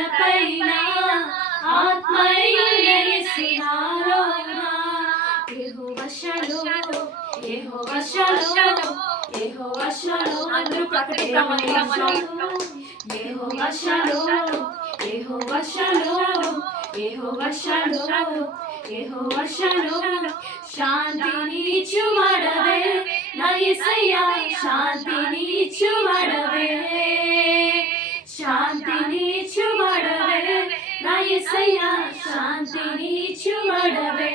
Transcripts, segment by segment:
తలపైన ఆత్మయుడైన యేసు నాలోన. యెహోవా షలోమ్, యెహోవా షలోమ్, యెహోవా షలోమ్. అందరూ ప్రకటిద్దామని. యెహోవా షలోమ్, యెహోవా షలోమ్, యెహోవా షలోమ్, యెహోవా షలోమ్. శాంతిని ఇచ్చువాడవే నా యేసయ్యా, శాంతిని ఇచ్చువాడవే, శాంతిని ఇచ్చువాడవే నా యేసయ్యా, శాంతిని ఇచ్చువాడవే.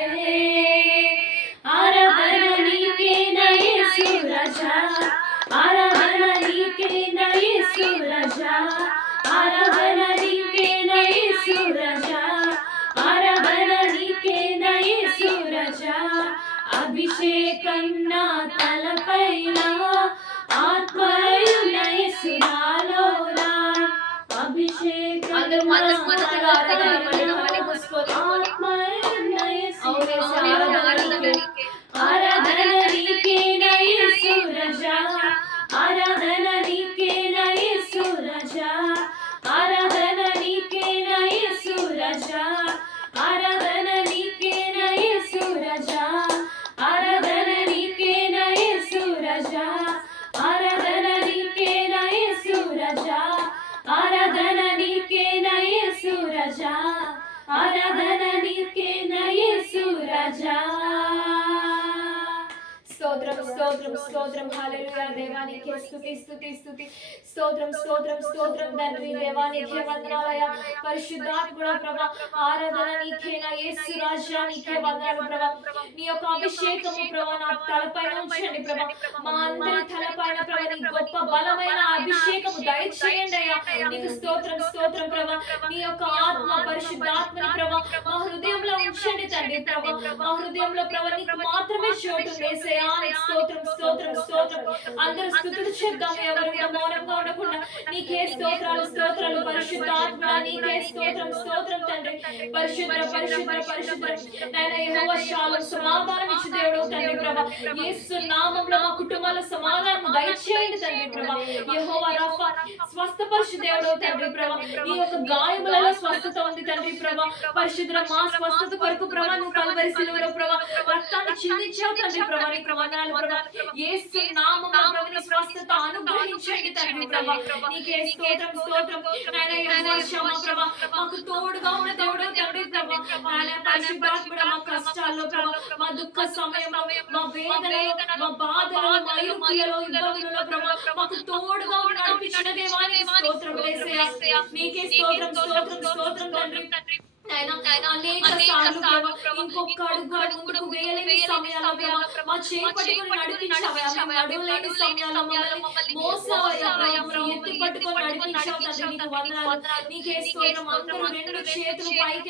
ఆరాధన నీకే నా యేసు రాజా, ఆరాధన నీకే నా యేసు రాజా, ఆరాధన నీకే నా యేసు రాజా, ఆరాధన నీకే నా యేసు రాజా. అభిషేకం నా తలపైన ఆత్మయుడైన యేసు నాలోన. అభిషేకం ఆత్మయుడైన యేసు ఆరాధన నీకే నా యేసు రాజా, ఆరాధన నీకే నా యేసు రాజా, ఆరాధన నీకే నా యేసు రాజా, ఆరాధన నీకే నా యేసు రాజా, ఆరాధన నీకే నా యేసు రాజా, ఆరాధన నీకే నా యేసు రాజా, ఆరాధన నీకే నా యేసు రాజా, ఆరాధన నీకే నా యేసు రాజా. స్తోత్రం స్తోత్రం స్తోత్రం. హల్లెలూయా. దేవానికి స్తుతి స్తుతి స్తుతి. స్తోత్రం స్తోత్రం స్తోత్రం తండ్రి. దేవానికి వందనాలయ్యా. పరిశుద్ధాత్ముడా ప్రభా, ఆరాధన నీకే నా యేసు రాజా, నీకే వందనాలు ప్రభా. నీ యొక్క అభిషేకము ప్రభా నా తలపైన ఉంచండి ప్రభా. మా అందరి తలపైన ప్రభా నీ గొప్ప బలమైన అభిషేకము దయచేయండి అయ్యా. నీకు స్తోత్రం స్తోత్రం ప్రభా. నీ యొక్క ఆత్మ పరిశుద్ధాత్మని ప్రభా మా హృదయంలో ఉంచండి తండ్రి ప్రభా. మా హృదయంలో ప్రభా నీకు మాత్రమే చోటు వేసేయా. స్తోత్రం స్తోత్రం స్తోత్రం. అందరూ స్తుతులు చేద్దాం. ఎవరు కూడా మౌనంగా ఉండకుండా నీకే స్తోత్రాలు స్తోత్రాలు. పరిశుద్ధాత్మ నీకే స్తోత్రం స్తోత్రం తండ్రి. పరిశుద్ధ పరిశుద్ధ పరిశుద్ధ నాయనా యెహోవా షలోమ్, సమాధానం ఇచ్చు దేవుడు తండ్రి ప్రభా. యేసు నామములో మా కుటుంబాల సమాధానం దయచేయండి తండ్రి ప్రభా. యెహోవా రఫా, స్వస్థపరచు దేవుడు తండ్రి ప్రభా. నీ యొక్క గాయములలో స్వస్థత ఉంది తండ్రి ప్రభా. పరిశుద్ధ మా స్వస్థత కొరకు ప్రభా నువ్వు కల్వరి శిలువలో ప్రభా రక్తాన్ని చిందించావు తండ్రి ప్రభా. నీకు వందనాలు ప్రభా. యేసు నామములో ప్రభా నీ స్వస్థత అనుగ్రహించండి తండ్రి ప్రభా. నీకే స్తోత్రం స్తోత్రం. నాయనా యెహోవా షమ్మా ప్రభా మాకు తోడుగా ఉన్న దేవుడు తండ్రి ప్రభా. నాయనా పరిశుద్ధాత్ముడా మా కష్టాల్లో ప్రభా, మా దుఃఖ సమయంలో, మా వేదనలో, మా బాధలో, మా ఇరుకులలో, ఇబ్బందులలో ప్రభా మాకు తోడుగా ఉన్న నడిపించిన దేవానికి స్తోత్రం యేసయ్యా. నీకే స్తోత్రం స్తోత్రం స్తోత్రం తండ్రి. అనేక సార్లు ప్రభా ఇంకొక అడుగు కూడా ముందుకు వేయలేని సమయాల్లో ప్రభా మా చేపట్టుకొని నడిపించావయ్యా. నడవలేని సమయాల్లో మమ్మల్ని మోసావయ్యా ప్రభా. ఎత్తి పట్టుకొని నడిపించావు తండ్రి. నీకు వందనాలు. నీకే స్తోత్రం. అందరూ రెండు చేతులు పైకి